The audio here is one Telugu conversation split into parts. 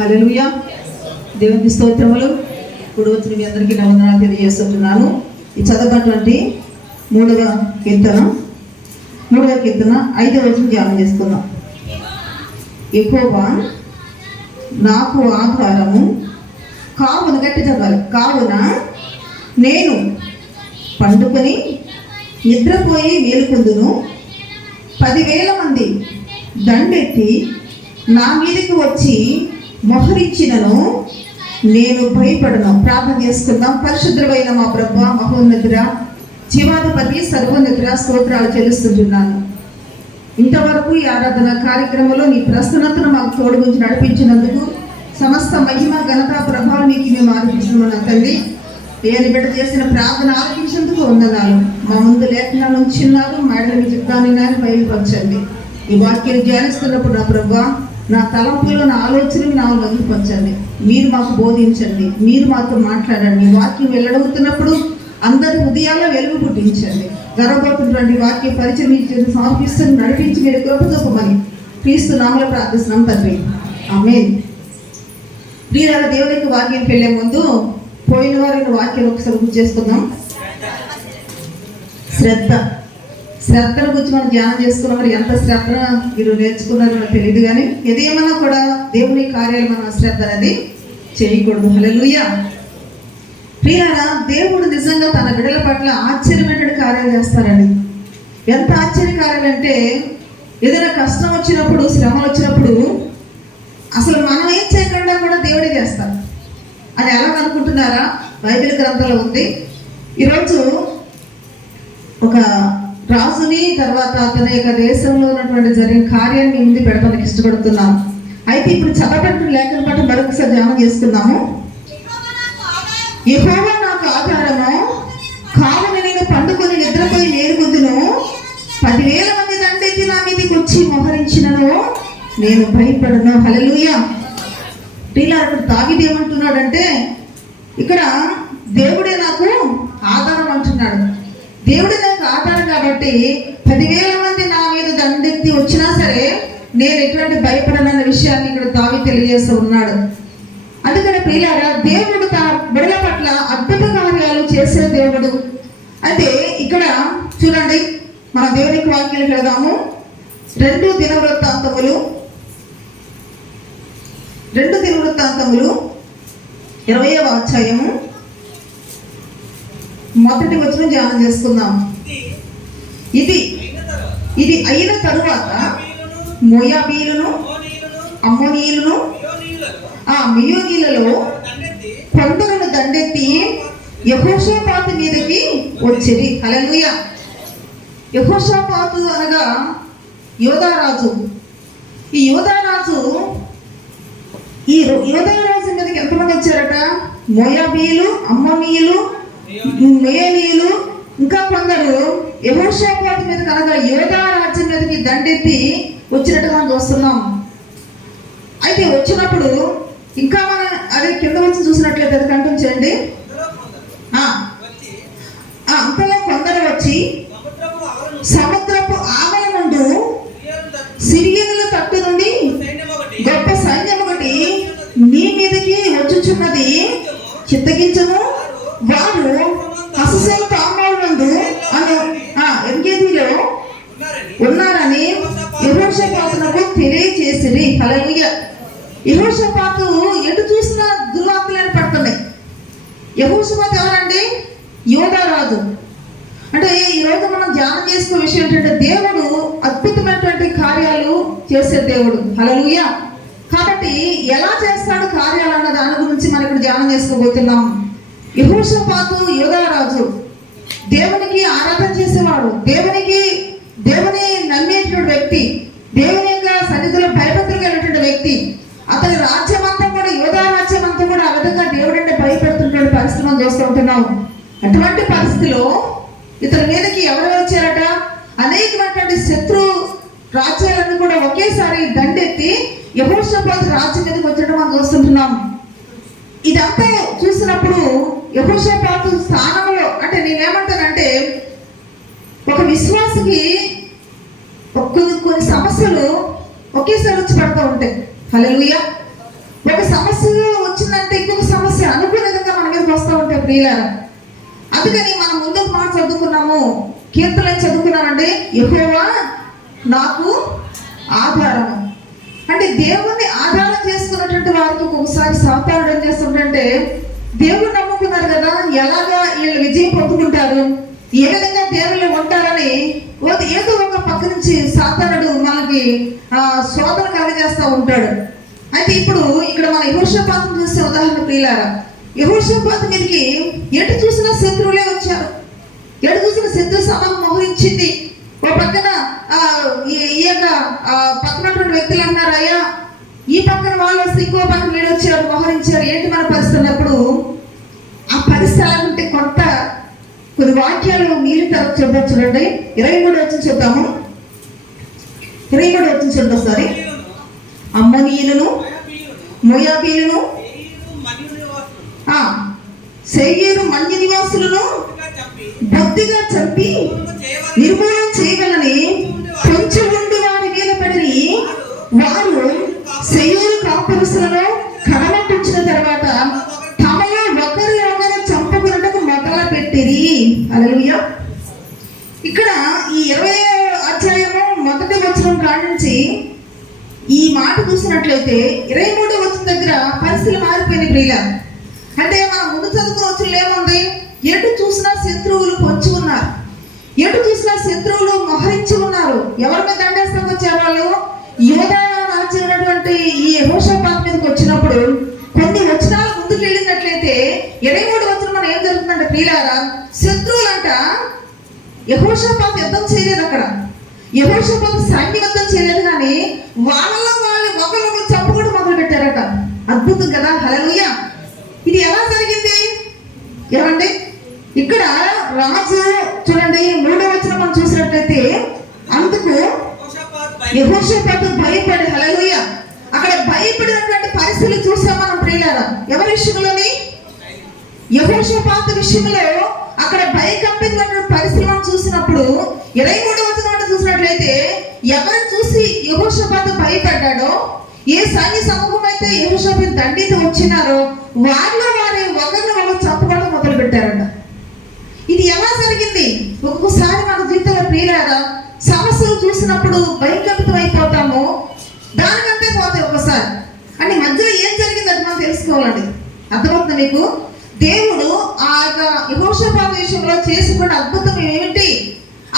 హల్లెలూయా. దేవునికి స్తోత్రములు. ఇప్పుడు వచ్చిన మీ అందరికీ వందనాలు తెలియజేస్తున్నాను. ఈ చదవటువంటి మూడవ కీర్తన 5వ వచనం ధ్యానం చేసుకుందాం. యెహోవా నాకు ఆధారము కావున, గట్టి చదవాలి, కావున నేను పండుకొని నిద్రపోయి మేలుకొందును. 10,000 మంది దండెత్తి నా మీదకి వచ్చి మొహరించినను నేను భయపడను. ప్రార్థన చేసుకుందాం. పరిశుద్ధమైన మా ప్రభువా, మహోన్నతుడ, జీవాధిపతి, సర్వోన్నతుడ, స్తోత్రాలు చెల్లిస్తుంటున్నాను. ఇంతవరకు ఈ ఆరాధన కార్యక్రమంలో నీ ప్రసన్నతను మాకు తోడుగుంచి నడిపించినందుకు సమస్త మహిమ, ఘనత, ప్రభావం నీకు మేము ఆరోపిస్తున్నాం తండ్రి. నేను బిడ్డ చేసిన ప్రార్థన ఆలకించేందుకు వందనాలు. మా ముందు లేఖనాలు ఉంచున్నారు, మేడల మీ చిత్తాన్ని బయలుపరచండి. ఈ వాక్యాన్ని ధ్యానిస్తున్నప్పుడు నా ప్రభువా, నా తలంపులు, నా ఆలోచనలు నా పొందండి. మీరు మాకు బోధించండి, మీరు మాతో మాట్లాడండి. వాక్యం వెళ్ళగలుగుతున్నప్పుడు అందరి హృదయాల్లో వెలుగు పుట్టించండి. జరగబోతున్నటువంటి వాక్య పరిచయం సమర్పిస్తూ నడిపించి మీరు కృప చూపమని క్రీస్తు నామములో ప్రార్థిస్తున్నాం తండ్రి, ఆమేన్. ప్రియులారా, దేవునికి వాక్యం వెళ్ళే ముందు పోయిన వారి వాక్యం ఒకసారి గుర్తు చేసుకుందాం. శ్రద్ధను గురించి మనం ధ్యానం చేసుకున్నాం. మరి ఎంత శ్రద్ధ మీరు నేర్చుకున్నారో నాకు తెలియదు, కానీ ఏదేమన్నా కూడా దేవుని కార్యాలు మనం శ్రద్ధ అనేది చేయకూడదు. హల్లెలూయా. ప్రియులారా, దేవుడు నిజంగా తన బిడ్డల పట్ల ఆశ్చర్యమైన కార్యాలు చేస్తారండి. ఎంత ఆశ్చర్య కార్యాలు అంటే, ఏదైనా కష్టం వచ్చినప్పుడు, శ్రమలు వచ్చినప్పుడు అసలు మనం ఏం చేయకుండా కూడా దేవుడే చేస్తారు. అని ఎలా అనుకుంటున్నారా? బైబిల్ గ్రంథంలో ఉంది. ఈరోజు ఒక రాజుని, తర్వాత తన యొక్క దేశంలో ఉన్నటువంటి జరిగిన కార్యాన్ని మీ ముందు పెడతానికి ఇష్టపడుతున్నాను. అయితే ఇప్పుడు చదవబడిన లేఖను బట్టి మరొకసారి ధ్యానం చేసుకుందాము. యెహోవా నాకు ఆధారము కావున నేను పండుకొని నిద్రపోయి మేలుకొందును. 10,000 మంది దండెత్తి నా మీదకి వచ్చి మోహరించినను నేను భయపడను. హల్లెలూయా. ప్రియులారా, దావీదు ఏమంటున్నాడంటే, ఇక్కడ దేవుడే నాకు ఆధారం అంటున్నాడు. దేవుడే నాకు ఆధారం కాబట్టి 10,000 మంది నా మీద దండెత్తి వచ్చినా సరే నేను ఎటువంటి భయపడనన్న విషయాన్ని ఇక్కడ దావీదు తెలియజేస్తూ ఉన్నాడు. అందుకని ప్రియులారా, దేవుడు తన బిడ్డల పట్ల అద్భుత కార్యాలు చేసే దేవుడు. అయితే ఇక్కడ చూడండి, మన దేవునికి వాక్యాలకు వెళదాము. 2 దినవృత్తాంతములు 20వ అధ్యాయము 1వ వచనం ధ్యానం చేసుకుందాం. ఇది అయిన తరువాత మోయాబీయులను, అమ్మోనీయులను, ఆ మియోనీయులలో కొందరును దండెత్తి యెహోషాపాతు మీదకి వచ్చిరి. హల్లెలూయా. యెహోషాపాతు అనగా యోధారాజు. ఈ యోధారాజు మీదకి ఎంతమంది వచ్చారట? మోయాబీయులు, అమ్మోనీయులు, మియోనీయులు, ఇంకా కొందరు యెహోషాపాతు మీద కనుక యోధా రాజ్యం మీదకి దండెత్తి వచ్చినట్టుగా మనం చూస్తున్నాం. అయితే వచ్చినప్పుడు ఇంకా మనం అదే కింద వచ్చి చూసినట్లయితే అది కంటిన్యూ చేయండి. అంతలో కొందరు వచ్చి సముద్రపు ఆవల నుండి సిరియనుల తట్టు నుండి గొప్ప సైన్యం ఒకటి నీ మీదకి వచ్చుచున్నది, చిత్తగించము. వారు హససోను తామారు నందు అని ఎంగేదిలో ఉన్నారని యెహోషాపాతునకు తెలియజేసిరి. హల్లెలూయా. యెహోషాపాతు ఎటు చూసినా దుర్వార్తలు పడుతున్నాయి. యెహోషాపాతు ఎవరండి? యోధారాజు. అంటే ఈరోజు మనం ధ్యానం చేసుకునే విషయం ఏంటంటే, దేవుడు అద్భుతమైనటువంటి కార్యాలు చేసే దేవుడు. హల్లెలూయా. కాబట్టి ఎలా చేస్తాడు కార్యాలు అన్న దాని గురించి మనం ఇప్పుడు ధ్యానం చేసుకోబోతున్నాం. యెహోషాపాతు యోధారాజు, దేవునికి ఆరాధన చేసేవాడు, దేవుని నమ్మేటువంటి వ్యక్తి, దేవుని యొక్క సన్నిధిలో భయభక్తులు కలిగినటువంటి వ్యక్తి. అతని రాజ్యం అంతా కూడా, యోధా రాజ్యం అంతా కూడా ఆ విధంగా దేవుడంటే భయపెడుతున్న పరిస్థితి మనం చూస్తూ ఉంటున్నాం. అటువంటి పరిస్థితిలో ఇతని మీదకి ఎవరు వచ్చారట? అనేకమైనటువంటి శత్రు రాజ్యాలను కూడా ఒకేసారి దండెత్తి యెహోషాపాతు రాజ్యం మీదకి వచ్చడం మనం చూస్తుంటున్నాం. ఇదంతా చూసినప్పుడు యెహోషాపాతు స్థానంలో, అంటే నేనేమంటానంటే, ఒక విశ్వాసికి కొన్ని సమస్యలు ఒకేసారి వచ్చి పడుతూ ఉంటాయి. హల్లెలూయా. ఒక సమస్య వచ్చిందంటే ఇంకొక సమస్య అనుకునే విధంగా మన మీదకి వస్తూ ఉంటాయి ప్రియులారా. అందుకని మనం ముందు మాట చదువుకున్నాము, కీర్తనలు చదువుకున్నామండి, యెహోవా నాకు ఆధారము. అంటే దేవుణ్ణి ఆధారం చేసుకున్నటువంటి వారికి ఒక్కొక్కసారి సాతానుడు ఏం చేస్తుంటే, దేవుడు నమ్ముకున్నారు కదా, ఎలాగా వీళ్ళు విజయం పొందుకుంటారు, ఏ విధంగా దేవుళ్ళు ఉంటారని ఏదో ఒక పక్క నుంచి సాతానుడు మనకి శోధన కలగజేస్తూ ఉంటాడు. అయితే ఇప్పుడు ఇక్కడ మన యెహోషాపాతును చూస్తే ఉదాహరణ ప్రియులారా, యెహోషాపాతు మీదకి ఎటు చూసినా శత్రువులే వచ్చారు, ఎటు చూసిన శత్రు సమూహం మోహరించింది. ఓ పక్కన ఈ యొక్క పక్కనటువంటి వ్యక్తులు అన్నారు, అయ్యా ఈ పక్కన వాళ్ళు వస్తే ఇంకో పక్కన వీడు వచ్చారు, మోహరించారు, ఏంటి మన పరిస్థితి అన్నప్పుడు ఆ పరిస్థితి అలాంటి కొన్ని వాక్యాలు మీరు తరపు చూద్దాం. చూడండి 23 వచ్చి చూద్దాము. 23 వచ్చి చూద్దాం ఒకసారి. అమ్మోనీయులను, మోయాబీయులను, శేయీరు మన్య నివాసులను బొత్తిగా చంపి నిర్మూలన చేయగలని కొంచెం ఉండి వారి మీద పడి వారు శేయీరు కాపురస్తులను కడమట్టించిన తర్వాత తమలో ఒకరు చంపుకున్నట్టుకు మొదలు పెట్టిరి. హల్లెలూయా. ఇక్కడ ఈ 20వ అధ్యాయము మొదటి వచనం కాడి నుంచి ఈ మాట చూసినట్లయితే 23వ వచనం దగ్గర పరిస్థితులు మారిపోయినాయి ప్రియులా. అంటే మనం ముందు చదువుకున్న వచనంలో ఏముంది, ఎటు చూసినా శత్రువులు పొంచి ఉన్నారు, ఎటు చూసినా శత్రువులు మోహరించి ఉన్నారు. ఎవరి మీద దండేస్తాకు వచ్చారు వాళ్ళు? యూదా రాజ్యం ఉన్నటువంటి ఈ యెహోషాపాతు మీదకి వచ్చినప్పుడు కొన్ని వచనాలు ముందుకు వెళ్ళినట్లయితే 23 వచనం మనం ఏం జరుగుతుందంటే ప్రియులారా, శత్రువులంట యెహోషాపాతు యుద్ధం చేయలేదు, అక్కడ యెహోషాపాతు సైన్య యుద్ధం చేయలేదు, కానీ వాళ్ళలో వాళ్ళు ఒకరినొకరు చంపుకోవడం మొదలు పెట్టారట. అద్భుతం కదా, హల్లెలూయా. ఇది ఎలా జరిగింది ఏమండి? ఇక్కడ రాజు చూడండి 3వ వచనం మనం చూసినట్లయితే, అందుకు యెహోషాపాతు భయపడి, హల్లెలూయా, అక్కడ భయపడినటువంటి పరిస్థితులు చూసాం మనం ప్రియులారా. ఎవరి విషయంలోని? యెహోషాపాతు విషయంలో అక్కడ భయకంపితమైనటువంటి పరిస్థితులు మనం చూసినప్పుడు 23వ వచనం చూసినట్లయితే, ఎవరిని చూసి యెహోషాపాతు భయపడ్డాడో, ఏ సైన్య సమూహం అయితే యెహోషాపాతు దండితో వచ్చినారో వారిలో వారి ఒకరిని ఒకరు చంపుకోవడం మొదలు పెట్టారట. ఇది ఎలా జరిగింది? ఒక్కొక్కసారి మన జీవితంలో ప్రియులారా సమస్యలు చూసినప్పుడు భయకంపితం అయిపోతాము, దానికంటే పోతాయి ఒకసారి. అని మధ్యలో ఏం జరిగింది అది మనం తెలుసుకోవాలండి. అర్థమవుతుంది మీకు? దేవుడు ఆ యొక్క యెహోషాపాతు విషయంలో చేసుకున్న అద్భుతం ఏమిటి,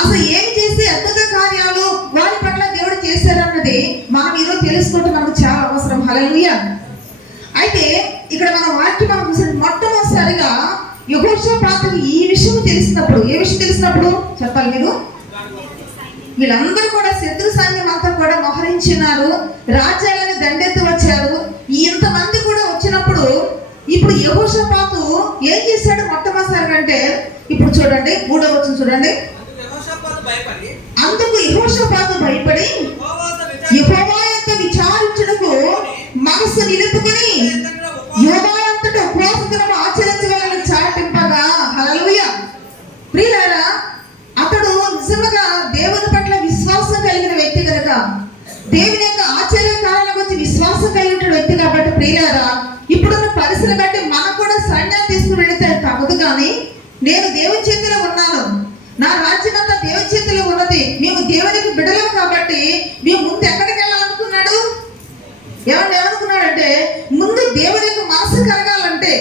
అసలు ఏమి చేసి అద్భుత కార్యాలు వారి పట్ల దేవుడు చేశారన్నది మనం ఈరోజు తెలుసుకోవటం మనకు చాలా అవసరం. హల్లెలూయా. అయితే ఇక్కడ మన వాక్యం మనం చూసిన మొట్టమొదటిసారిగా యెహోషాపాతుకి ఈ విషయం తెలిసినప్పుడు, ఏ విషయం తెలిసినప్పుడు చెప్పాలి మీరు? వీళ్ళందరూ కూడా శత్రు సైన్యం అంతా కూడా మోహరించినారు, రాజ్యాలను దండెత్తి వచ్చారు. ఇంతమంది కూడా వచ్చినప్పుడు ఇప్పుడు యెహోషాపాతు ఏం చేశాడు మొట్టమొదటిసారిగా అంటే, ఇప్పుడు చూడండి 3వ వచనం చూడండి. అందుకు యెహోషాపాతు భయపడి యెహోవా యొక్క విచారించుటకు మనసు నిలుపుకొని యూదా అంతటా ఉపవాస దినము ఆచరించగలని చాటింపగా. హల్లెలూయా. ప్రియులారా, అతడు నిజంగా దేవుని పట్ల విశ్వాసం కలిగిన వ్యక్తి కనుక, దేవుని యొక్క ఆశ్చర్య కార్యాల గురించి విశ్వాసం కలిగిన వ్యక్తి కాబట్టి ప్రియులారా, ఇప్పుడున్న పరిస్థితులు బట్టి మనకు కూడా సైన్యాన్ని తీసుకుని వెళితే తప్పదు, కానీ నేను దేవుని చేతిలో ఉన్నాను, నా రాజ్యం అంతా దేవుని చేతిలో ఉన్నది, మేము దేవునికి బిడ్డలం కాబట్టి మేము ముందు ఎక్కడికి వెళ్ళాలనుకున్నాడు? ఏమనుకున్నాడంటే, ముందు దేవుని యొక్క మనసు కలగాలంటే,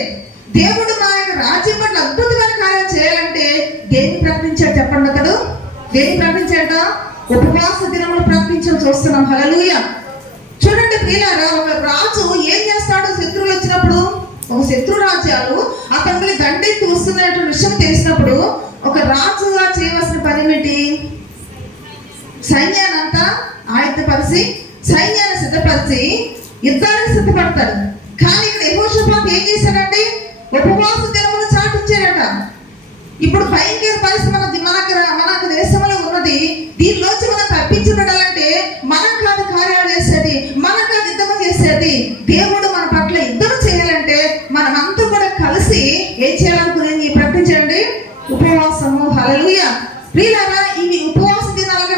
దేవుడు మా యొక్క రాజ్యం పట్ల అద్భుతమైన కార్యం చేయాలంటే దేన్ని ప్రకటించాడు చెప్పండి? అతడు దేన్ని ప్రకటించాడ? ఉపవాస దినములు ప్రకటించడం చూస్తున్నాం. హల్లెలూయా. చూడండి ప్రియులారా, ఒక రాజు ఏం చేస్తాడు? శత్రువులు వచ్చినప్పుడు, ఒక శత్రు రాజ్యాలు అతన్ని దండెత్తి వస్తున్నటువంటి విషయం తెలిసినప్పుడు ఒక రాజుగా చేయవలసిన పని ఏంటి? సైన్యాన్ని అంతా ఆయుధపరిచి, సైన్యాన్ని సిద్ధపరిచి యుద్ధానికి సిద్ధపడతాడు. కానీ ఇక్కడ యెహోషాపాతు ఏం చేశాడంటే, ఉపవాస దినములు చాటించాడట. ఇప్పుడు భయంకర పరిస్థితి మనకు దేశంలో ఉన్నది. దీనిలోంచి మనం తప్పించబడాలంటే మనం కాదు కార్యాలు చేసేది, మనం కాదు యుద్ధం చేసేది, దేవుడు మన పట్ల యుద్ధం చేయాలంటే మనం అంతా కూడా కలిసి ఏం చేయాలనుకునేది ప్రకటించండి, ఉపవాసము. హల్లెలూయా. ప్రియులారా, ఇవి ఉపవాస దినాలుగా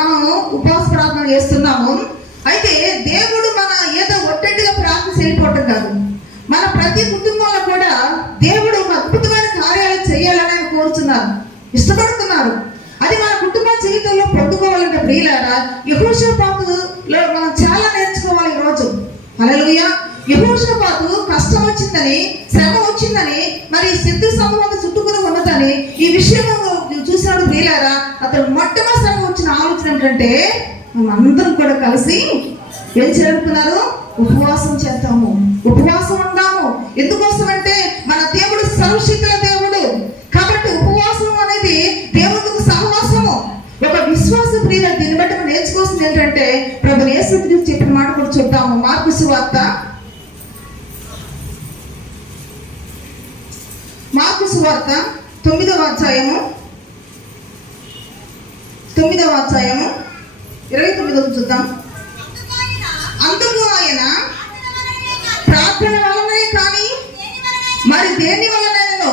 మనం ఉపవాస ప్రార్థన చేస్తున్నాము. అయితే దేవుడు మన ఏదో ఒట్టెట్టుగా ప్రార్థన ఇష్టపడుతున్నారు. అది మన కుటుంబ జీవితంలో పొందుకోవాలంటే ప్రియులారా, యెహోషాపాతులో మనం చాలా నేర్చుకోవాలి ఈరోజు. హల్లెలూయా. యెహోషాపాతు కష్టం వచ్చిందని, శ్రమ వచ్చిందని, మరి శత్రు సమూహం చుట్టుకుని ఉన్నదని ఈ విషయం చూసినాడు ప్రియులారా. అతను మొట్టమొదటిసారి వచ్చిన ఆలోచన ఏంటంటే, అందరం కూడా కలిసి ఏం చేరుకున్నారు? ఉపవాసం చేద్దాము, ఉపవాసం ఉందాము. ఎందుకోసం అంటే మన దేవుడు సర్వశక్తుల దేవుడు కాబట్టి ఉపవాసం అనేది దేవుడికి సహవాసము. ఒక విశ్వాస ప్రియుల దీన్ని బట్టి మనం నేర్చుకోవాల్సింది ఏంటంటే, ప్రభు యేసు క్రీస్తు చెప్పిన మాట కూడా చూద్దాము. మార్కు సువార్త 9వ అధ్యాయము 29 చూద్దాం. అందుకు ఆయన ప్రార్థన వలనే కానీ మరి దేని వలనో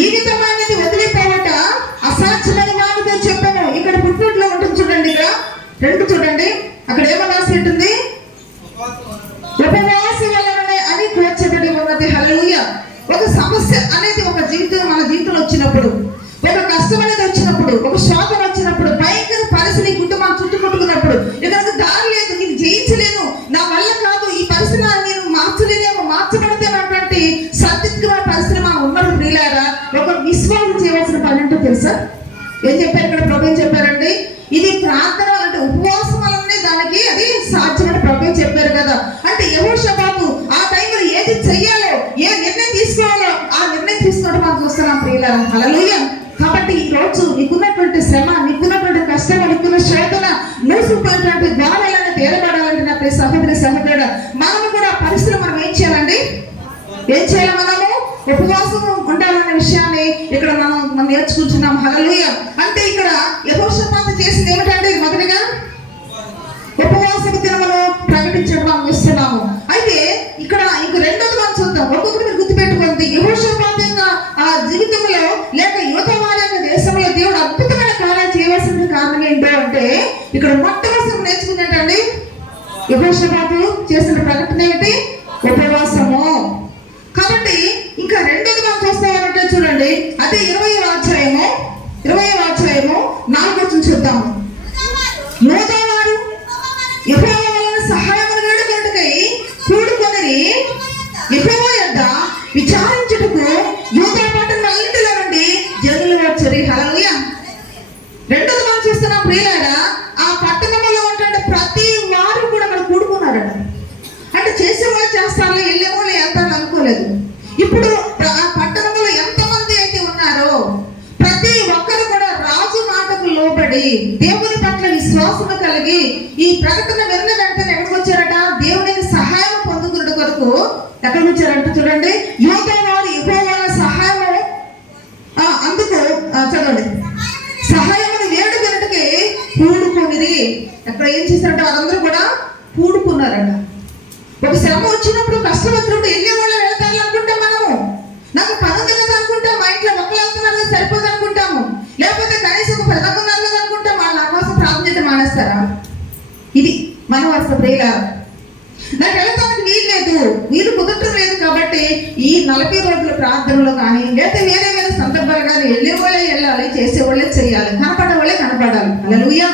ఈ విధమైనది వదిలిపోవట అసాధ్యమైన మాటతో చెప్పాను. ఇక్కడ పుట్టుట్లో ఉంటుంది చూడండి, ఇక్కడ 2 చూడండి, అక్కడ ఏమో రాసి ఉంటుంది? ఉపవాసం వలననే అని కూర్చోబడి ఉన్నది. హల్లెలూయా. ఒక సమస్య అనేది ఒక మన జీవితంలో వచ్చినప్పుడు, ఒక కష్టం అనేది వచ్చినప్పుడు, ఒక శోకం వచ్చినప్పుడు, భయంకర పరిస్థితి కుటుంబం చుట్టుముట్టుకున్నప్పుడు, ఇక్కడ దారి లేదు, నేను జయించలేను, నా వల్ల కాదు, ఈ పరిస్థితి నేను మార్చలేదేమో, మార్చబడితేనటువంటి సత్యమైన పరిస్థితి మనం ఉన్నప్పుడు ప్రియులారా, ఒక విశ్వాసం చేయవలసిన పని ఏంటో తెలుసా? ఏం చెప్పారు ఇక్కడ? ప్రభు ఏం చెప్పారండి? ఇది ప్రార్థన అంటే ఉపవాసం వల్లనే దానికి అది సాధ్యమని ప్రభు చెప్పారు కదా. అంటే యెహోషాపాతు ఆ టైంలో ఏది చెయ్యాలో, ఏ నిర్ణయం తీసుకోవాలో ఆ నిర్ణయం తీసుకోవడం మనం చూస్తున్నాం ప్రియులారా. హల్లెలూయా. కాబట్టి ఈ రోజు నీకున్నటువంటి శ్రమ, నీకున్నటువంటి కష్టం, నీకున్న శోధన, మూసుకుపోయినటువంటి ద్వారాలను తేరబడాలంటే నా ప్రియ సహోదరి సహోదరుడు, మనము కూడా పరిస్థితులు మనం ఏం చేయాలండి? ఏం చేయాలి? మనము ఉపవాసం ఉండాలనే విషయాన్ని ఇక్కడ మనం నేర్చుకుంటున్నాం. హల్లెలూయా. అంటే ఇక్కడ యెహోషాపాతు చేసింది ఏమిటంటే, మొదటిగా ఉపవాస దినమును ప్రకటించడం మనం ఇస్తున్నాము. అయితే ఇక్కడ ఇంక రెండోది మనం చూద్దాం. ఒక్కొక్కటి మీరు గుర్తుపెట్టుకోండి. యెహోషాపాతు యొక్క ఆ జీవితంలో లేక యువత వారి యొక్క దేశంలో దేవుడు అద్భుతమైన కార్యాలు చేయవలసిన కారణం ఏంటో అంటే, ఇక్కడ మొట్టమొదటి నేర్చుకునేటండి యెహోషాపాతు చేసిన ప్రకటన ఏంటి? ఉపవాసము. కాబట్టి ఇంకా రెండోది మనం చూస్తామంటే చూడండి, అదే 20వ అధ్యాయము 4 చూద్దాము. యూదావారు యెహోవా వలన సహాయమును వేడుకొనుటకై కూడుకొనిరి. యెహోవా యొద్ద విచారించుటకు యూదా పట్టణములన్నిటిలో నుండి జనులు వచ్చరి. హల్లెలూయా. రెండోది మనం చూస్తున్నాం ప్రియులారా, ఆ పట్టణంలో ఉన్నటువంటి ప్రతి వారు కూడా మనం కూడుకున్నారట. అంటే చేసేవాళ్ళు చేస్తారు, వెళ్ళేవాళ్ళు వెళ్తారు అనుకోలేదు. ఇప్పుడు ఆ పట్టణంలో ఎంతమంది అయితే ఉన్నారో ప్రతి ఒక్కరు కూడా రాజు మాటకు లోబడి దేవుని పట్ల విశ్వాసము కలిగి ఈ ప్రకటన విన్న వెంటనే ఎక్కడికి వచ్చారట? దేవునికి సహాయం పొందుకున్న కొరకు ఎక్కడికి వచ్చారంట? చూడండి, యూదా వారు యెహోవా సహాయము అందుకు చదవండి, సహాయమును వేడుకొనుటకి కూడుకొనిరి. అక్కడ ఏం చేశారంట? వారందరూ కూడా కూడుకున్నారట. ఒక శ్రమ వచ్చినప్పుడు, కష్టం వచ్చినప్పుడు వెళ్ళే వాళ్ళు వెళ్తారు అనుకుంటాం. మనము నాకు పని తెలియదు అనుకుంటాం, మా ఇంట్లో మొక్కలు వెళ్తున్నారు సరిపోదు అనుకుంటాము, లేకపోతే కనీసం ఒక 10 మంది ఉన్నారు అనుకుంటాం. వాళ్ళ నా కోసం ప్రార్థన చేయడం మానేస్తారా? ఇది మన వరుస ప్రియులారా. నాకు వెళ్ళటానికి వీలు కుదరటం లేదు కాబట్టి ఈ 40 రోజుల ప్రార్థనలో కానీ లేదా వేరే సందర్భాలు కానీ వెళ్ళే వాళ్ళే వెళ్ళాలి, చేసేవాళ్ళే చేయాలి, కనపడే వాళ్ళే కనపడాలి. హల్లెలూయా.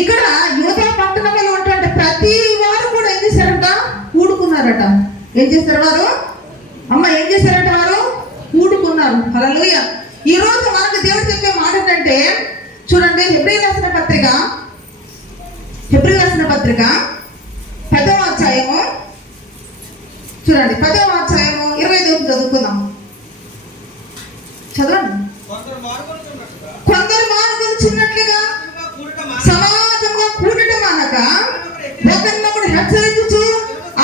ఇక్కడ యూదా పట్టణంలో ఉన్నటువంటి ప్రతి వారు కూడా ఏం చేశారంట? కూడుకున్నారట. ఏం చేశారు వారు? ఏం చేశారంట? వారు కూడుకున్నారు. హల్లెలూయా. ఈ రోజు మనకు దేవుడు చెప్పే మాట ఏంటంటే చూడండి, హెబ్రీయులకు రాసిన పత్రిక 10వ అధ్యాయము చూడండి, 10వ అధ్యాయము 25 చదువుకుందాం. చదవండి. కొందరు మానుకొనుచున్నట్లుగా సమాజంగా కూడటం అనక ఒకరినొకడు హెచ్చరించుచు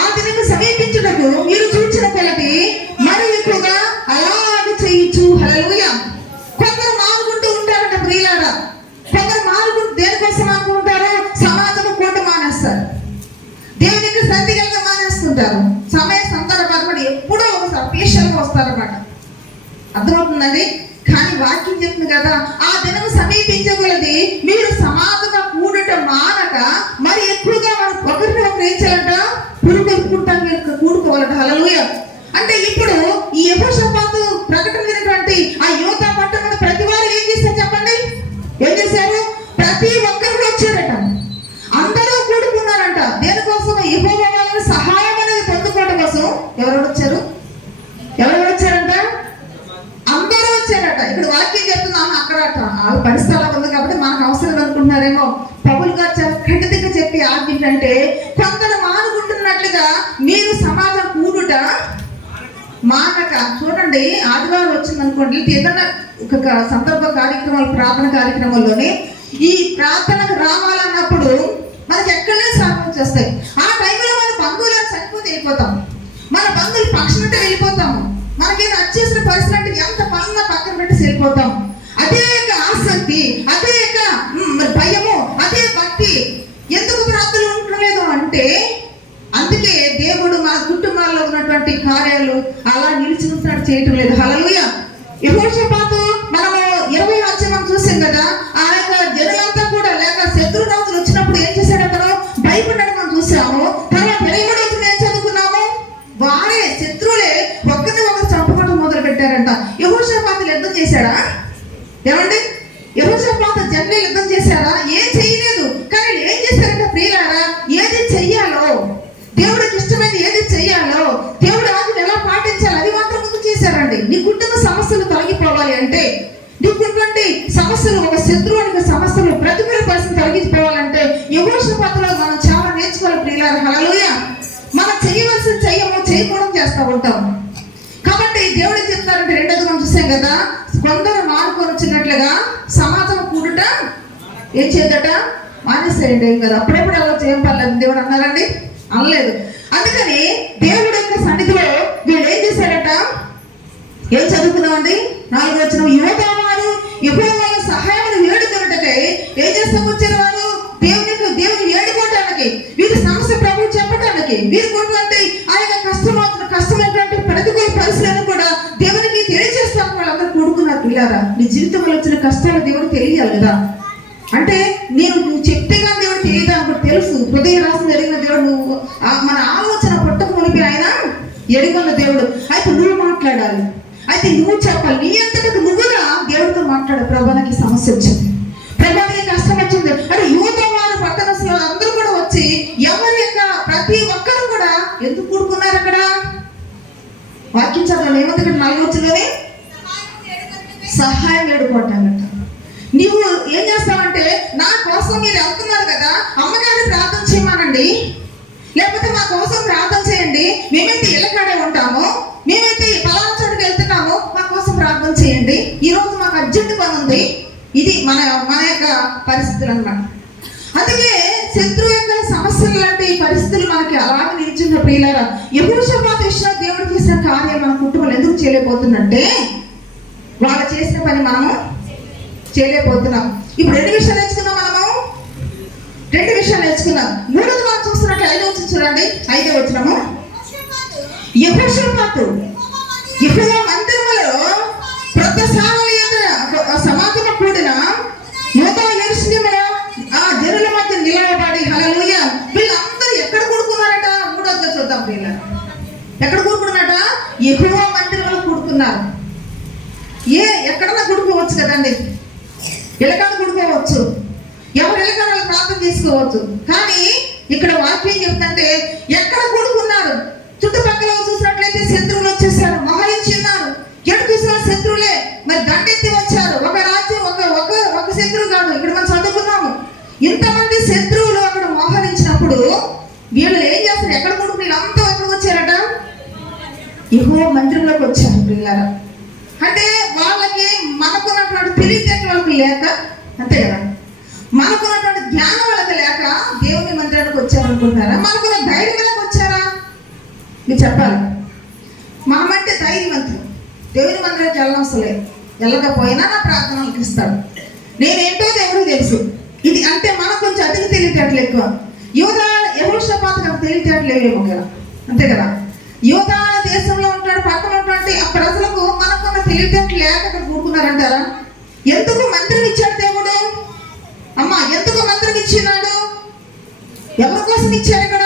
ఆ దినము సమీపించుటకు మీరు చూచిన కొలది మరి ఎక్కువగా అలాగే చేయొచ్చు. హల్లెలూయా. కొందరు మానుకుంటూ ఉంటారట ప్రియులారా. కొందరు మానుకుంటూ దేనికోసం అనుకుంటారు? సమాజము కూడటం మానేస్తారు, దేవునికి సంధిగా మానేస్తుంటారు. సమయ సందర్భాలు ఎప్పుడో ఒకసారి పేషల్గా వస్తారన్నమాట. అర్థమవుతుందండి? కానీ వాక్యం చెప్తుంది కదా, ఆ దినం సమీపించగలది మీరు సమాజంగా కూడటం మానక మరి ఎక్కువగా ఒకరిని ఒకరు ఏం చేయాలంట? పురుగొలుపుకుంటానికి కూడుకోవాలంట. హల్లెలూయా. అంటే ఇప్పుడు ఈ యెహోషాపాతు ప్రకటన వినటువంటి ఆ యూదా పట్టణంలో ప్రతి వారు ఏం ఇక్కడ వాక్యం చెప్తున్నాము, అక్కడ వాళ్ళ పరిస్థితి అలా ఉంది కాబట్టి మనకు అవసరం అనుకుంటున్నారేమో. పౌలు గారు చాలా ఖండితంగా చెప్పి ఆజ్ఞ ఏంటంటే, కొందరు మానుకుంటున్నట్లుగా మీరు సమాజం కూడుట మానక. చూడండి, ఆదివారం వచ్చింది అనుకోండి, ఏదైనా ఒక సందర్భ కార్యక్రమాలు, ప్రార్థన కార్యక్రమాల్లోనే ఈ ప్రార్థనకు రావాలన్నప్పుడు మనకి ఎక్కడనే శ్రాపం వచ్చేస్తాయి. ఆ టైంలో మన బంధువులను చనిపోతే వెళ్ళిపోతాం, మన బంధువులు పక్షులంటే వెళ్ళిపోతాము, మనకేదో వచ్చేసిన పరిస్థితి అంటే ఎంత పనున్నా పక్కన పెట్టి వెళ్ళిపోతాం. అదే ఆసక్తి, అదే భయము, అదే భక్తి ఎందుకు ప్రార్థనలు ఉండలేదు అంటే, అందుకే దేవుడు మన కుటుంబాల్లో ఉన్నటువంటి కార్యాలు అలా నిలిచినట్టు చేయటం లేదు. హల్లెలూయా. యెహోషాపాతు మనము 20వ అధ్యాయం చూసాం కదా, ఆ యొక్క జనులంతా కూడా లేక శత్రు రాజులు వచ్చినప్పుడు ఏం చేశాడు, అతను భయపడ్డాడు మనం చూసాము. తర్వాత 23వ అధ్యాయం ఏం చదువుకున్నాము, వారే శత్రువులే ఒకరిని ఒకరు చంపుకోవడం మొదలు పెట్టారంట. యెహోషాపాతు యుద్ధం చేశాడా? ఏమండి, యెహోషాపాతు జనులు యుద్ధం చేశారా? ఏం చేయలేదు. కానీ ఏం చేశారంటే ప్రియులారా, ఏది చెయ్యాలో, దేవుడికి ఇష్టమైన ఏది చెయ్యాలో, దేవుడు ఆజ్ఞను ఎలా పాటించాలి అది మాత్రం ముందు చేశారండి. నీ కుటుంబ సమస్యలు తొలగిపోవాలి అంటే, నీకున్నటువంటి సమస్యలు, ఒక శత్రువునికి సమస్యలు, ప్రతికూల పరిస్థితి తొలగిపోవాలంటే యెహోషాపాతులో మనం చాలా నేర్చుకోవాలి ప్రియులారా. హల్లెలూయా. మనం చేయవలసిన చేయకూడదు చేస్తూ ఉంటాం. కాబట్టి దేవుడు చెప్తారంటే, రెండోది మనం చూసాం కదా, కొందరు మానుకొని వచ్చినట్లుగా సమాజం కూడుట ఏం చేయదట, మానేసేయండి కదా. అప్పుడెప్పుడు అలా చేయపర్లేదు దేవుడు అన్నారండి, అనలేదు. అందుకని దేవుడు యొక్క సన్నిధిలో వీళ్ళు ఏం చేశారట, ఏం చదువుకున్నామండి, 4వ వచనం, యోధావారు యెహోవా సహాయమును వేడుకొనుటకై ఏం చేస్తూ వచ్చారు వారు, దేవుని వేడుకోవటానికి, వీరి సమస్య ప్రభువు చెప్పడానికి, వీరికున్నటువంటి ఆ యొక్క కష్టమైనటువంటి ప్రతికూల పరిస్థితులను కూడా దేవునికి తెలియజేస్తాను వాళ్ళందరూ కూడుకున్నారు. పిల్లారా, నీ జీవితంలో వచ్చిన కష్టాలు దేవుడు తెలియాలి కదా. అంటే నువ్వు చెప్తే కానీ దేవుడు తెలియదు అనుకుంటే తెలుసు. హృదయ రాసిన ఎరిగిన దేవుడు, నువ్వు మన ఆలోచన పుట్టక మునిపి ఆయన ఎరిగిన దేవుడు. అయితే నువ్వు మాట్లాడాలి, అయితే నువ్వు చెప్పాలి, నీ అంతటా నువ్వుగా దేవుడితో మాట్లాడు. ప్రభానికి సమస్య వచ్చింది, ప్రభానికి కష్టం వచ్చింది అంటే యువత వారు పట్టణంలో అందరూ కూడా వచ్చి ఎవరి యొక్క ప్రతి ఒక్కరు కూడా ఎందుకు కూడుకున్నారు అక్కడ, వాక్యం చదవాలి ఏముంది ఇక్కడ 4వ వచనంలోనే, సహాయం వేడుకోవటానట. నువ్వు ఏం చేస్తావంటే, నా కోసం మీరు వెళ్తున్నారు కదా, అమ్మగారిని ప్రార్థన చేయమానండి, లేకపోతే మా కోసం ప్రార్థన చేయండి, మేమైతే ఇళ్ళకాడే ఉంటాము, మేమైతే పలానా చోటుకి వెళ్తున్నాము, మా కోసం ప్రార్థన చేయండి, ఈరోజు మాకు అర్జెంట్ పని ఉంది. ఇది మన యొక్క పరిస్థితులు అన్నమాట. అందుకే శత్రువు యొక్క సమస్యలు లాంటి పరిస్థితులు మనకి అలాగే నిలిచిన ప్రియులారా, యెహోషాపాతు విషయంలో దేవుడు చేసిన కార్యాలు మన కుటుంబాలు ఎందుకు చేయలేకపోతుందంటే, వాళ్ళు చేసిన పని మనము చేయలేకపోతున్నాం. ఇప్పుడు 2 విషయాలు నేర్చుకున్నాం, మనము 2 విషయాలు నేర్చుకున్నాం. 3వ మనం చూస్తున్నట్లు 5వ వచనం చూడండి, 5వ వచనము, యెహోషాపాతు యెహోవా మందిరములో ప్రతి సమాజము కూడిన యూదా యెరూషలేములో ఆ జనుల మధ్య నిలవబడి, హల్లెలూయా. వీళ్ళందరూ ఎక్కడ కూడుకున్నారట, 3వదిగా చూద్దాం ప్రియులారా. ఎక్కడ కూడుకున్నారట, యెహోవా మందిరంలో కూడుకున్నారు. ఎక్కడన్నా కూడుకోవచ్చు కదండి, ఇళ్ళకాడ కూడుకోవచ్చు, ఎవరు ఇళ్ళకాడ ప్రార్థన చేసుకోవచ్చు. కానీ ఇక్కడ వాక్యం చెప్తుంటే ఎక్కడ కూడుకున్నారు, చుట్టుపక్కల చూసినట్లయితే శత్రువులు వచ్చేసారు, మోహరించి ఉన్నారు. ఎటు చూసిన శత్రువులే, మరి దండెత్తి వచ్చారు. ఒక రాజ్యం ఒక శత్రువు కాదు, ఇక్కడ మనం చదువుకున్నాము. ఇంతమంది శత్రువులు అక్కడ మోహరించినప్పుడు వీళ్ళు ఏం చేస్తారు, ఎక్కడ కూడుకుని వీళ్ళంతా ఎక్కడికి వచ్చారట, యెహోవా మందిరంలోకి వచ్చారు పిల్లరా. అంటే వాళ్ళకి మనకున్నటువంటి తెలివితేటలు వాళ్ళకి లేక, అంతే కదా, మనకున్నటువంటి జ్ఞానం వాళ్ళకి లేక దేవుని మందిరానికి వచ్చారనుకుంటారా, మనకున్న ధైర్యం వాళ్ళకి వచ్చారా? మీరు చెప్పాలి. మనమంటే ధైర్యవంతులు, దేవుని మందిరానికి వెళ్ళనవసలే, వెళ్ళకపోయినా నా ప్రార్థనలకు ఇస్తాడు, నేనేంటో దేవుడికి తెలుసు. ఇది అంటే మనకు కొంచెం అధిక తెలివితేటలు ఎక్కువ. యెహోషాపాతు నాకు తెలివితేటలు ఏమేమో కదా, అంతే కదా. యూదా దేశంలో ఉంటాడు, పక్కన ఉన్నటువంటి ఆ ప్రజలకు మనకున్న తెలివితేటలు లేక అక్కడ కూడుకున్నారంటారా? ఎందుకు మందిరం ఇచ్చాడు దేవుడు? అమ్మా, ఎందుకు మందిరం ఇచ్చినాడు? ఎవరి కోసం ఇచ్చారు ఇక్కడ?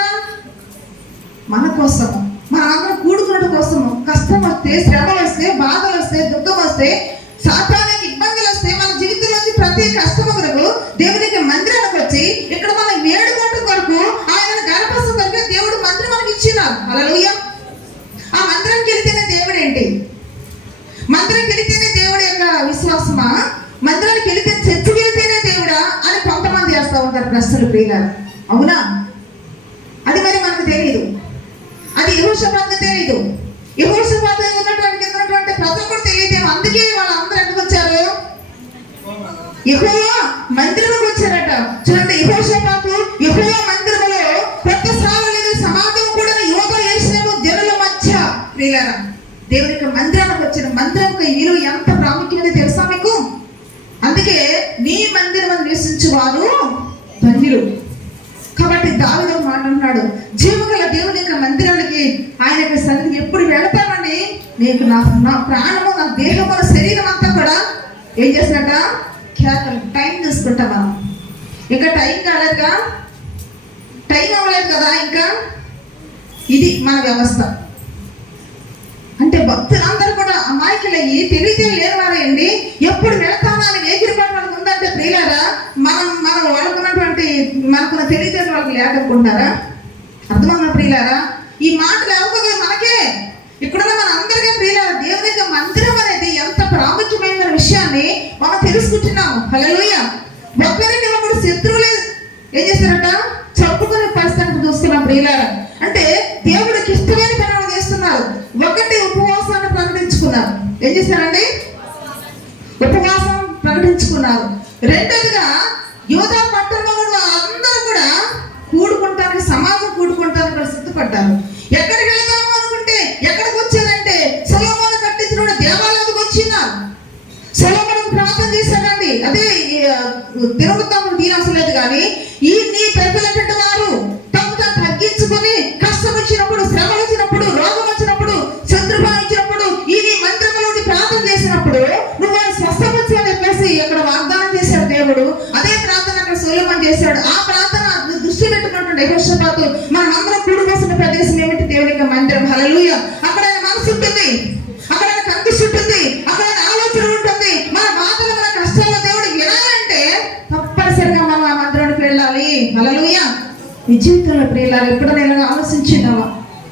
మన కోసము, మన అందరం కూడుకున్న కోసము. కష్టం వస్తే, శ్రమ వస్తే, బాధలు వస్తే, దుఃఖం వస్తే, సాతానికి ఇబ్బందులు వస్తే, మన జీవితంలో వచ్చి ప్రతి కష్టం కొరకు దేవునికి మందిరానికి వచ్చి ఇక్కడ మనం వేడుకోవడం కొరకు, ఆయన గణపసం కొరకు దేవుడు మందిరం మనకి ఇచ్చినారు. హల్లెలూయా. ఆ మందిరానికి వెళితేనే దేవుడు ఏంటి, మందిరానికి వెళితేనే దేవుడి యొక్క గారి ప్రశ్నలు ప్రియులారా. అవునా? అది మరి మనకు తెలియదు, అది యెహోషాపాతుకు తెలియదు. యెహోషాపాతు ఉన్నటువంటి ప్రజలు కూడా తెలియదేమో. అందుకే వాళ్ళందరూ ఎందుకు వచ్చారు? యెహోవా మందిరంలోకి వచ్చారట. చూడండి, యెహోషాపాతు యెహోవా మందిరంలో కొత్త సాలలేదు సమాజం కూడా యోగా చేసినాడు జనుల మధ్య. ప్రియులారా, దేవుని యొక్క మందిరానికి వచ్చిన మందిరం యొక్క విలువ ఎంత ప్రాముఖ్యమైనది తెలుసా మీకు? అందుకే నీ మందిరం నివసించువారు ధన్యులు. కాబట్టి దావీదు మాట అంటున్నాడు, జీవగల దేవుని యొక్క మందిరానికి, ఆయన యొక్క సన్నిధికి ఎప్పుడు వెళతామని నీకు నా ప్రాణము, నా దేహము, నా శరీరం అంతా కూడా ఏం చేసినట్ట? కేవలం టైం చూసుకుంటా. మనం ఇంకా టైం కాలేదుగా, టైం అవ్వలేదు కదా ఇంకా. ఇది మన వ్యవస్థ. అంటే భక్తులందరూ కూడా అమాయకులయ్యి తెలివితేలు లేనివారండి. ఎప్పుడు వెళతామా అని ఎగిరిపడి వాళ్ళకి ఉందంటే ప్రియులారా, మనం వాడుకున్నటువంటి మనకున్న తెలివితేలు వాళ్ళకి లేకపోతున్నారా? అర్థమన్నా ప్రియులారా? ఈ మాటలు ఎవరికో మనకే, ఇక్కడున్న మన అందరికీ ప్రియులారా, దేవుని యొక్క మందిరం అనేది ఎంత ప్రాముఖ్యమైన విషయాన్ని మనం తెలుసుకుంటున్నాము. హల్లెలూయా. ఒకరిని ఒకడు శత్రువులే ఏం చేస్తారట? చెప్పుకునే పరిస్థితి చూస్తున్నాం ప్రియులారా. అంటే దేవుడికి ఇష్టమైన పనులు చేస్తున్నారు. ఒకటి ఉపవాసాన్ని ప్రకటించుకున్నారు. ఏం చేశారండి? ఉపవాసం ప్రకటించుకున్నారు. రెండోదిగా యోధా పట్టణంలో అందరూ కూడా కూడుకుంటానికి, సమాజం కూడుకుంటానికి కూడా సిద్ధపడ్డారు. ఎక్కడికి వెళ్తాము అనుకుంటే ఎక్కడికి వచ్చారంటే సొలొమోను కట్టించిన దేవాలయానికి వచ్చినారు. సొలొమోను ప్రార్థన చేశాడండి. అదే తిరుగుతాము తీరవసలేదు. కానీ ఈ నీ పెద్దలంటే వారు తమకు తాను తగ్గించుకొని కష్టం వచ్చినప్పుడు, శ్రమలు వచ్చినప్పుడు, రోగం వచ్చినప్పుడు, శత్రుభావం వచ్చినప్పుడు ఈ నీ మందిరంలో ప్రార్థన చేసినప్పుడు నువ్వు వారిని స్వస్థపరచాలని చెప్పేసి ఇక్కడ వాగ్దానం చేశాడు దేవుడు. అదే ప్రార్థన అక్కడ సొలొమోను చేశాడు. ఆ ప్రార్థన దృష్టి పెట్టుకున్నటువంటి యెహోషాపాతు మనం అందరం కూడుకోసిన ప్రదేశం ఏమిటి? దేవుని యొక్క మందిరం. హల్లెలూయా. అక్కడ ఆయన మనసు ఉంటుంది, అక్కడ ఆయన కనిపిస్తు ఉంటుంది, అక్కడ ఆయన ఆలోచన ఉంటుంది. మన బాధలు, మన కష్టాలు దేవుడు వినాలంటే తప్పనిసరిగా మనం ఆ మందిరానికి వెళ్ళాలి. హల్లెలూయా. నీ జీవితంలో ప్రియులారా, ఎప్పుడైనా ఇలా ఆలోచించినావా?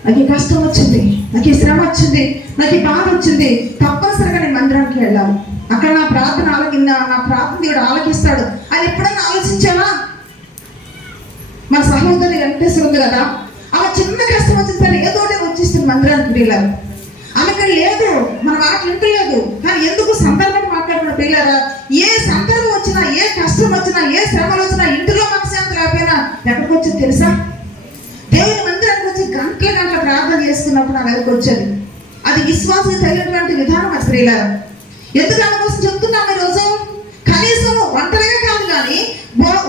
నాకు ఈ కష్టం వచ్చింది, నాకు ఈ శ్రమ వచ్చింది, నాకు ఈ బాధ వచ్చింది, తప్పనిసరిగా నేను మందిరానికి వెళ్ళాలి. అక్కడ నా ప్రార్థన నా ప్రార్థన దేవుడు ఆలకిస్తాడు అని ఎప్పుడైనా ఆలోచించావా? మన సహోదరి వెంకటేశ్వర ఉంది కదా, ఆమె చిన్న కష్టం వచ్చిన సరే ఏదో వచ్చేస్తుంది మందిరానికి ప్రియులారా. ఆమె ఇక్కడ లేదు, మన మాటలు వింటలేదు. కానీ ఎందుకు సందర్భాన్ని మాట్లాడుతున్న ప్రియులారా, ఏ సందర్భం వచ్చినా, ఏ కష్టం వచ్చినా, ఏ శ్రమలు వచ్చినా, ఇంటిలో మనశ్శాంతి లేకపోయినా ఎక్కడికి వచ్చేది తెలుసా? దేవుని మందిరానికి వచ్చి గంటల ప్రార్థన చేసుకున్నప్పుడు నా దగ్గరికి వచ్చేది. అది విశ్వాసం తగినటువంటి విధానం అది ప్రియులారా. ఎందుకు ఆమె కోసం చెప్తున్నాం ఈరోజు? కనీసం ఒంటరిగా కాదు, కానీ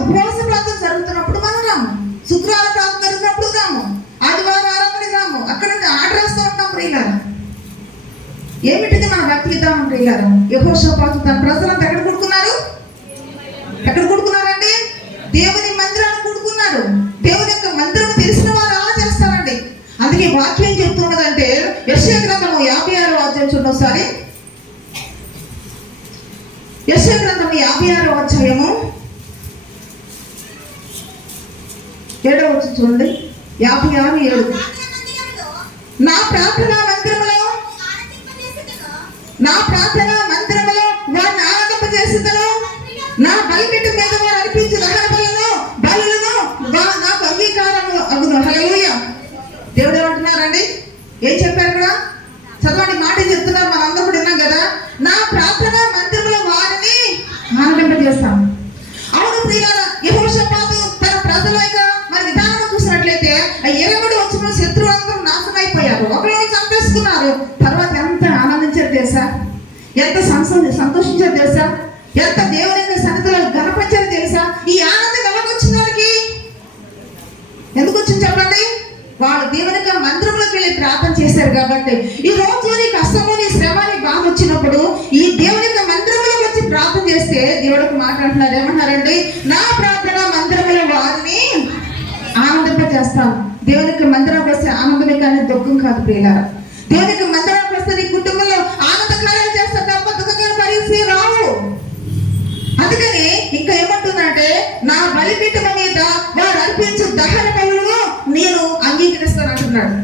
ఉపవాస ప్రార్థన జరుగుతున్నప్పుడు మనం రాము, శుక్రవారం ప్రార్థన జరుగుతున్నప్పుడు రాము, ఆదివారం ఆరాధనకి రాము, అక్కడ నుండి ఆర్డర్ వేస్తూ ఉంటాం ప్రియులారా. ఏమిటిది మన భక్తి విధానం ప్రియులారా? యెహోషాపాతు తన ప్రజలంతా ఎక్కడ కూడుకున్నారు? ఎక్కడ కూడుకున్నారండి? దేవుని మందిరాన్ని కూడుకున్నారు. దేవుని యొక్క మందిరం తెలిసిన వారు అలా చేస్తారండి. అందుకే వాక్యం చెప్తున్నదంటే యెషయా గ్రంథము 56వ అధ్యాయం చూడండి ఒకసారి. యెషయా గ్రంథము 56వ అధ్యాయము 7వ వచనం చూడండి. 56:7. నా ప్రార్థనా మందిరములో వారిని ఆనందింపజేసేదను. నా బలిపీఠం మీద వారు అర్పించు దహన బలులను నాకు అంగీకారము అగును. హల్లెలూయా. దేవుడు ఏమంటున్నారండి? ఏం చెప్పారు ఇక్కడ? చదవండి, మాట చెప్తున్నారు, మనందరూ కూడా విన్నాం కదా. నా ప్రార్థన మందిరంలో వారిని ఆనందింపజేస్తాం. అవును ప్రియులారా, యెహోషాపాతు తన ప్రజల యొక్క మరి విధానం చూసినట్లయితే 23 వచ్చిన శత్రువులందరూ నాశనం అయిపోయారు, ఒకరిని చంపేసుకున్నారు. తర్వాత ఎంత ఆనందించారు తెలుసా? ఎంత సంతోషించారు తెలుసా? ఎంత దేవుని యొక్క సన్నిధిలో గణపరిచారు తెలుసా? ఈ ఆనందం ఎవరికి వచ్చిన వారికి ఎందుకు వచ్చింది చెప్పండి? వాళ్ళు దేవుని యొక్క మందిరంలోకి వెళ్ళి ప్రార్థన చేశారు కాబట్టి. ఈ రోజు నీ కష్టము, నీ శ్రమ, నీ బాధ వచ్చినప్పుడు ఈ దేవుని యొక్క మందిరంలోకి వచ్చి ప్రార్థన చేస్తే దేవుడికి మాట్లాడుతున్నారు. ఏమంటారండి? నా ప్రార్థన మందిరంలో వారిని ఆనందింపజేస్తాను. దేవుని యొక్క మందిరంకి వస్తే ఆనందమే కానీ దుఃఖం కాదు ప్రియులారా. దేవుని యొక్క మందిరానికి వస్తే నీ కుటుంబంలో ఆనందకార్యాలు చేస్తారు తప్ప దుఃఖకాల పరిస్థితి రావు. అందుకని ఇంకా ఏమంటుందంటే, నా బలిపీఠం మీద వారు అర్పించు దహన బలులను నేను అంగీకరిస్తాను అంటున్నాడు.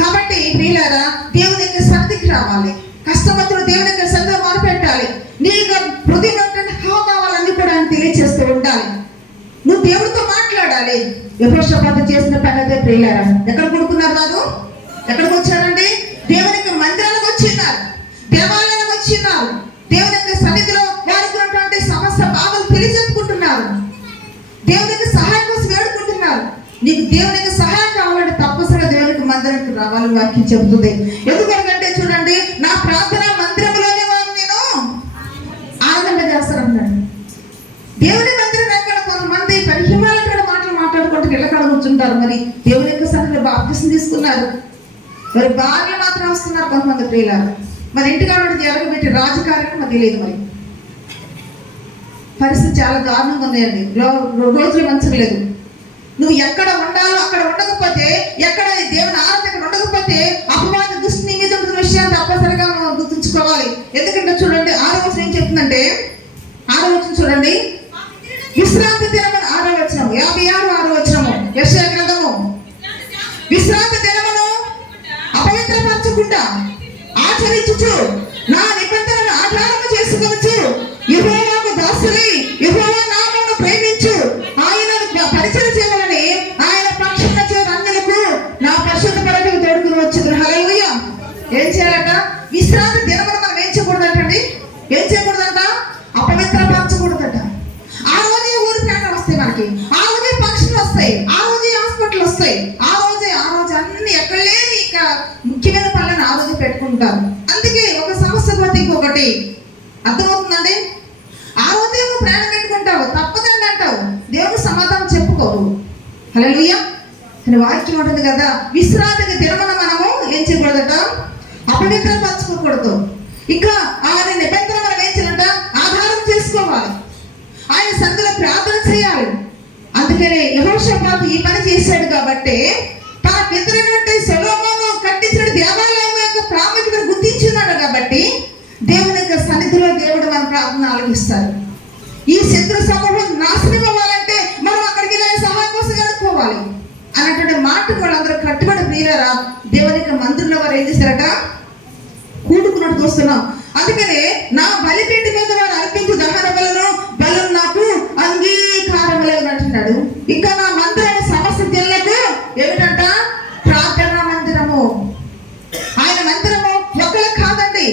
కాబట్టి ప్రియులారా, దేవుని యొక్క సన్నిధికి రావాలి. కష్టమతులు దేవుని యొక్క సన్నిధిలో మొదలుపెట్టాలి. నీ యొక్క హృదయం హావభావాలన్నీ కూడా ఆయన తెలియజేస్తూ ఉండాలి. ఉండాలి. యెహోషాపాతు చేసిన పని అదే ప్రియులారా. ఎక్కడ కూడుకున్నారు వారు? ఎక్కడికి వచ్చారండి? దేవునికి మందిరానికి వచ్చిన్నారు, దేవాలయానికి వచ్చిన్నారు. దేవుని యొక్క సన్నిధిలో వారికి ఉన్నటువంటి సమస్త బాధలు తెలియజెప్పుకుంటున్నారు. దేవునికి సహాయం కోసం వేడుకుంటున్నారు. నీకు దేవునికి సహాయం కావాలంటే తప్పనిసరిగా దేవునికి మందిరానికి రావాలని వాక్యం చెబుతుంది. ఎందుకంటే చూడండి, నా ప్రార్థన మందిరంలోనే వారు నేను ఆనందంగా చేస్తానంటున్నాడు. దేవుని మందిరం ఎక్కడ కొంతమంది పరిహిమాలక్కడ మాటలు మాట్లాడుకుంటూ ఇళ్ళకాడ కూర్చుంటారు. మరి దేవుని యొక్క సన్నిధిలో బాప్తిసం తీసుకున్నారు, మరి భార్య మాత్రం వస్తున్నారు కొంతమంది ప్రియులారు. మరి ఇంటికాడ ఎలగబెట్టి రాజకార్యం మరి తెలియదు. మరి పరిస్థితి చాలా దారుణంగా ఉన్నాయండి. రోజులు మంచిగా లేదు. నువ్వు ఎక్కడ ఉండాలో అక్కడ ఉండకపోతే, ఎక్కడ దేవుని ఆరాధన అక్కడ ఉండకపోతే అపవాద దృష్టి నీ మీద ఉంటున్న విషయాన్ని తప్పనిసరిగా మనం గుర్తుంచుకోవాలి. ఎందుకంటే చూడండి, 6వ వచనం ఏం చెప్తుందంటే, 6వ వచనం చూడండి, విశ్రాంతి దినమును 6వ వచనం 56 6వ వచనము యెషయా గ్రంథము, విశ్రాంతి దినమును అపవిత్రపరచకుండా ఆచరించుచు నా నిబంధనను ఆధారము చేసుకొనుచు యెహోవాకు దాసులై యెహోవా నామమును ప్రేమించు ఆయనను పరిచయం చేయాలని ఆయన పక్షాన అన్యులకు నా పరిశుద్ధ పర్యటనకు తోడుకుని వచ్చేది. హల్లెలూయా. ఏం చేయాలట? విశ్రాంతి దినమును మనం ఏం చేయకూడదంటండి? ఏం చేయకూడదంట? అపవిత్రపరచకూడదట. ఆ రోజే ఊరి ప్రాణాలు వస్తాయి మనకి, ఆ రోజే పక్షులు వస్తాయి, ఆ రోజే హాస్పిటల్ వస్తాయి, ఆ రోజే అన్ని ఎక్కడ లేని ఇక ముఖ్యమైన పనులను ఆ రోజు పెట్టుకుంటారు. అందుకే ఒక సమస్య పోతే ఇంకొకటి. అర్థమవుతుందండి? ఆ రోజే నువ్వు ప్రాణం పెట్టుకుంటావు, తప్పదండి అంటావు, దేవుడు సమాధానం చెప్పుకోవు. హల్లెలూయా. కానీ వాక్యం ఉంటుంది కదా, విశ్రాంతికి దినమున మనము ఏం చేయకూడదట? అపవిత్రపరచుకోకూడదు. ఇంకా ఆయన నిబంధన మనం ఏం చేయాలంట? ఆధారం చేసుకోవాలి, ఆయన సన్నిధిలో ప్రార్థన చేయాలి. అందుకనే యెహోషాపాతు ఈ పని చేశాడు కాబట్టి తన పితరైనటువంటి సొలొమోను కట్టించిన దేవాలయం యొక్క ప్రాముఖ్యతను గుర్తించున్నాడు కాబట్టి దేవుని యొక్క సన్నిధిలో దేవుడు మన ప్రార్థన ఆలకిస్తారు. ఈ శత్రు సమూహం నాశనం అవ్వాలంటే మనం అక్కడికి వెళ్ళి సహాయం కోసం కనుక్కోవాలి అన్నటువంటి మాట వాళ్ళందరూ కట్టుబడి ప్రియులారా దేవుని యొక్క మందిరంలో వారు ఏం చేశారట? కూడుకున్నట్టు చూస్తున్నాం. అందుకనే నా బలిపీఠ మీద వారు అర్పించు దహన బలులు నాకు అంగీకారములు అంటున్నాడు. ఇంకా నా మందిరం సమస్త జనులకు ఏమిటంట? ప్రార్థనా మందిరము. ఆయన మందిరము ఒకరికి కాదండి,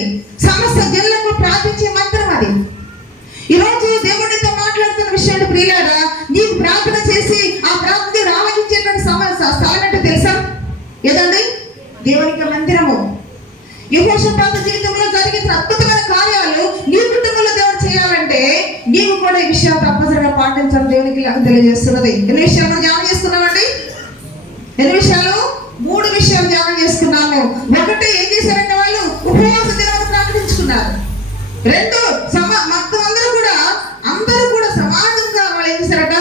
సమస్త జనులకు ప్రార్థించే మందిరం అది. ఈరోజు దేవుడితో మాట్లాడుతున్న విషయాన్ని ప్రియులారా, నీకు ప్రార్థన చేసి ఆ ప్రార్థన ఆలకించేటువంటి స్థలం ఏంటో తెలుసా? ఏదండి? దేవునికి మందిరము. యెహోషాపాతు జీవితంలో జరిగిన అద్భుతమైన కార్యాలు నీ కుటుంబంలో దేవుడు చేయాలంటే నీవు కూడా ఈ విషయాలు తప్పనిసరిగా పాటించాలి. దేవునికి తెలియజేస్తున్నది. ఎన్ని విషయాలు ధ్యానం చేస్తున్నామండి? ఎన్ని విషయాలు? 3 విషయాలు ధ్యానం చేసుకున్నాము. ఒకటి, ఏం చేశారంటే వాళ్ళు ఉపవాస దినాన్ని ప్రకటించుకున్నారు. 2, మొత్తం అందరూ కూడా సమాజంగా వాళ్ళు ఏం చేశారట?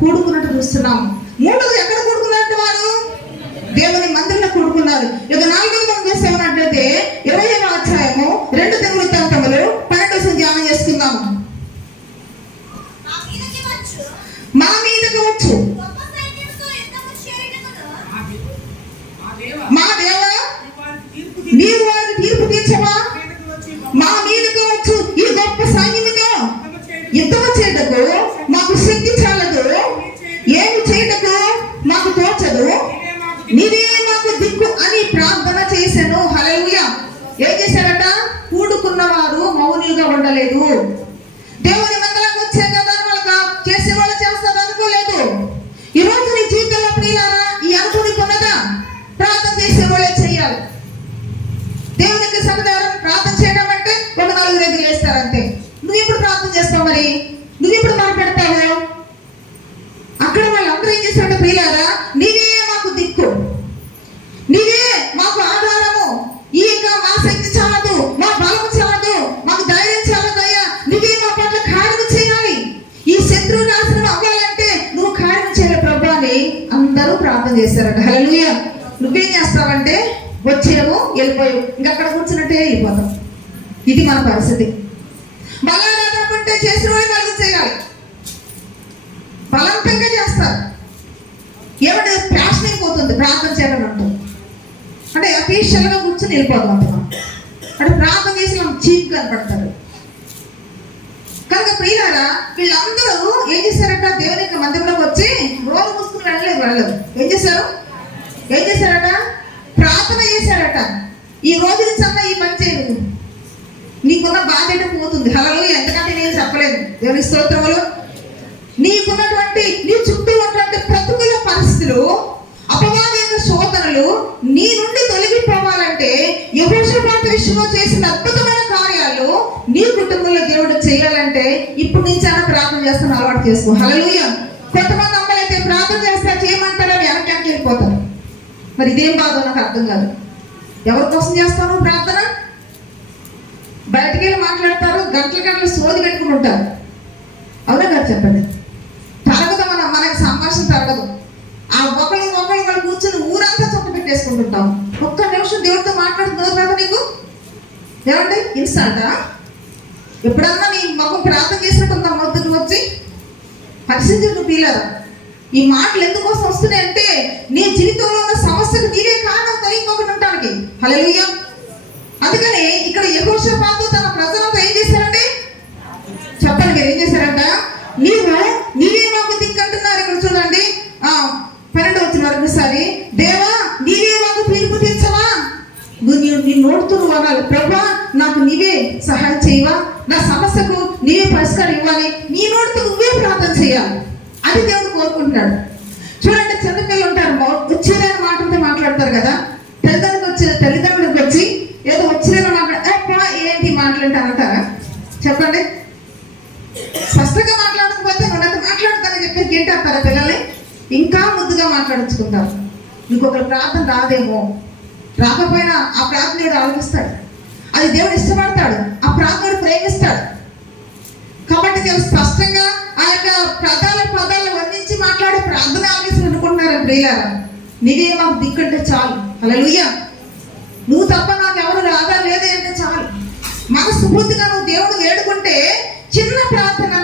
కూడుకున్నట్టు చూస్తున్నాము. 3, ఎక్కడ కూడుకున్నట్టు? వారు దేవుని మందిరంలో కూడుకున్నారు. ఇక 4వ మనం చేస్తామన్నట్లయితే 20వ అధ్యాయము 2 దినవృత్తాంతములు 12వ ధ్యానం చేసుకుందాము. మా మీదకి వచ్చు మా దేవా, నీవు వారికి తీర్పు తీర్చవా? మా మీదకి వచ్చు ఈ గొప్ప సైన్యముతో యుద్ధము చేయటకు మాకు శక్తి చాలదు, ఏమి చేయటకు మాకు తోచదు, నీవే మాకు దిక్కు అని ప్రార్థన చేశాను. హల్లెలూయా. ఏం చేశారట? కూడుకున్నవారు మౌనులుగా ఉండలేదు. దేవుని మందిరానికి వచ్చే కదా వాళ్ళకి చేసేవాళ్ళు చేస్తారు అనుకోలేదు. ఈరోజు నీ జీవితంలో ప్రియులారా ఈ అనుభూతి ఉన్నదా? ప్రార్థన చేసేవాళ్ళే చేయాలి. దేవునికి సన్నిధానం ప్రార్థన చేయడం అంటే ఒక 4 దగ్గర వేస్తారు అంతే. నువ్వు ఎప్పుడు ప్రార్థన చేస్తావు? మరి నువ్వు ఎప్పుడు మాట్లాడతావు? అక్కడ వాళ్ళందరూ ఏం చేస్తారంటే ప్రియులారా, నీవే మాకు దిక్కు, నీవే మాకు ఆధారము, ఈ మా శక్తి చాలదు, మా బలము చాలదు, మాకు ధైర్యం చాలదయ్యా, నీవే మా పట్ల కార్యం చేయాలి. ఈ శత్రువు నాశనం అవ్వాలంటే నువ్వు కార్యం చేయాలి ప్రభు అని అందరూ ప్రార్థన చేశారట. హల్లెలూయా. నువ్వేం చేస్తావంటే వచ్చేమో వెళ్ళిపోయావు, ఇంకక్కడ కూర్చున్నట్టే వెళ్ళిపోతాం. ఇది మన పరిస్థితి. బలారాధన చేసిన వాళ్ళు వాళ్ళు చేయాలి, బలవంతంగా చేస్తారు. ఏమంటే ప్యాషన్ పోతుంది ప్రార్థన చేయడం అంటూ, అంటే అఫీషియల్గా కూర్చొని వెళ్ళిపోతాం అంటున్నాం. అంటే ప్రార్థన చేసి మనం చీప్ కనపడతారు. కనుక ప్రియులారా, వీళ్ళందరూ ఏం చేశారట? దేవుని యొక్క మందిరంలోకి వచ్చి రోజు మూసుకుని వెళ్ళలేదు. వాళ్ళు ఏం చేశారట? ప్రార్థన చేశారట. ఈ రోజు నుంచి అన్న ఈ పని చేయను, నీకున్న బాధ్యత పోతుంది. హల్లెలూయా. ఎందుకంటే నేను చెప్పలేదు. దేవుని స్తోత్రములు. నీకున్నటువంటి నీ చుట్టూ ఉన్నటువంటి ప్రతికూల పరిస్థితులు, అపవాది యొక్క శోధనలు నీ నుండి తొలగిపోవాలంటే యెహోషాపాతు విషయంలో చేసిన అద్భుతమైన కార్యాలు నీ కుటుంబంలో దేవుడు చేయాలంటే ఇప్పుడు నుంచి అన్న ప్రార్థన చేస్తాను అలవాటు చేసుకో. హల్లెలూయా. కొంతమంది అమ్మలైతే ప్రార్థన చేస్తారు, చేయమంటారని వెనక్కి వెళ్ళిపోతారు. మరి ఇదేం బాధ నాకు అర్థం కాదు. ఎవరి కోసం చేస్తాను ప్రార్థన? బయటికి వెళ్ళి మాట్లాడతారు, గంటలు సోది పెట్టుకుని ఉంటారు. అవునా కాదు చెప్పండి? తరగదు, మనకి సంభాషణ తరగదు. ఆ ఒకళ్ళు కూర్చొని ఊరంతా చొక్క పెట్టేసుకుంటుంటాం. ఒక్క నిమిషం దేవుడితో మాట్లాడుతున్నారు కదా నీకు? ఏమంటే ఇన్స్టాంటా? ఎప్పుడన్నా నీ మొహం ప్రార్థన చేసినట్టుందా? మొదటి వచ్చి పరిశీలించు పిల్లలు. ఈ మాటలు ఎందుకోసం వస్తున్నాయి అంటే నీ జీవితంలో ఉన్న సమస్యకు నీవే కారణం తొలగిపోకుండా ఉండడానికి. హల్లెలూయా. అందుకని ఇక్కడ యెహోషాపాతు తన ప్రజలతో ఏం చేశారంటే, చెప్పండి మీరు ఏం చేశారంట? నీవే మాకు దిక్కంటున్నారు. ఇక్కడ చూడండి 12వ వచనం వరకు సరి, దేవా నీవే మాకు తీర్పు తీర్చవా? నీ నోడుతూ అనాలి, ప్రభా నాకు నీవే సహాయం చేయవా, నా సమస్యకు నీవే పరిష్కారం ఇవ్వాలి, నీ నోడుతూ నువ్వే ప్రార్థన చేయాలి. అది దేవుడు కోరుకుంటున్నాడు. చూడండి, చిన్నపిల్లలు ఉంటారు, వచ్చేదని మాటలతో మాట్లాడతారు కదా. తల్లిదండ్రులకు వచ్చి ఏదో వచ్చిన ఏంటి మాట్లాడతారంటారా? చెప్పండి. స్పష్టంగా మాట్లాడకపోతే నువ్వు మాట్లాడతానని చెప్పి గేంటారా పిల్లల్ని? ఇంకా ముద్దుగా మాట్లాడించుకుంటారు. ఇంకొకరు ప్రార్థన రాదేమో, రాకపోయినా ఆ ప్రార్థన దేవుడు ఆలోచిస్తాడు. అది దేవుడు ఇష్టపడతాడు, ఆ ప్రార్థన ప్రేమిస్తాడు. కాబట్టి దేవుడు స్పష్టంగా ఆ యొక్క పదాలు వర్ణించి మాట్లాడే ప్రార్థన ఆలోచిస్తూ అనుకుంటున్నారు. ప్రియులారా, నీవే మాకు దిక్కంటే చాలు. హల్లెలూయా. నువ్వు తప్ప నాకు ఎవరు ఆధారం లేదే అంటే చాలు. మనస్ఫూర్తిగా నువ్వు దేవుడు వేడుకుంటే చిన్న ప్రార్థన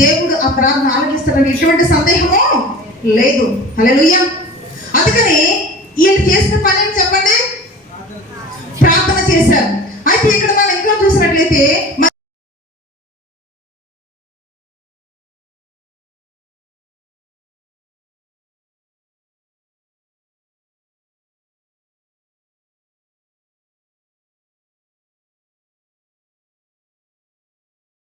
దేవుడు ఆ ప్రార్థన ఆలోచిస్తాడని ఎటువంటి సందేహము లేదు. హల్లెలూయా. అందుకని